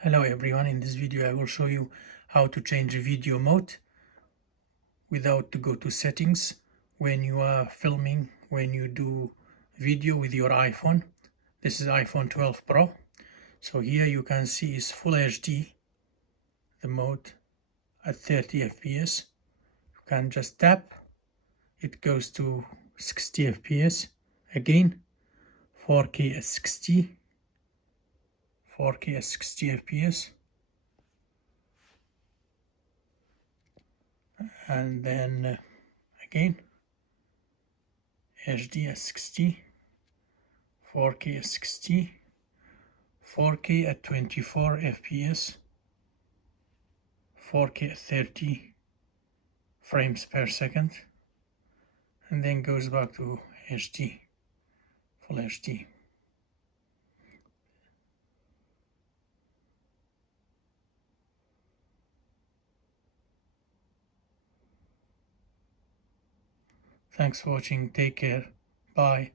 Hello everyone, in this video I will show you how to change video mode without to go to settings when you are filming, when you do video with your iPhone. This is iPhone 12 Pro. So here you can see is Full HD, the mode at 30 FPS. You can just tap, it goes to 60 FPS. Again, 4K at 60, 4K at 60 FPS. And then again HD at 60, 4K at 60, 4K at 24 FPS, 4K at 30 frames per second, and then goes back to HD, full HD. Thanks for watching, take care, bye.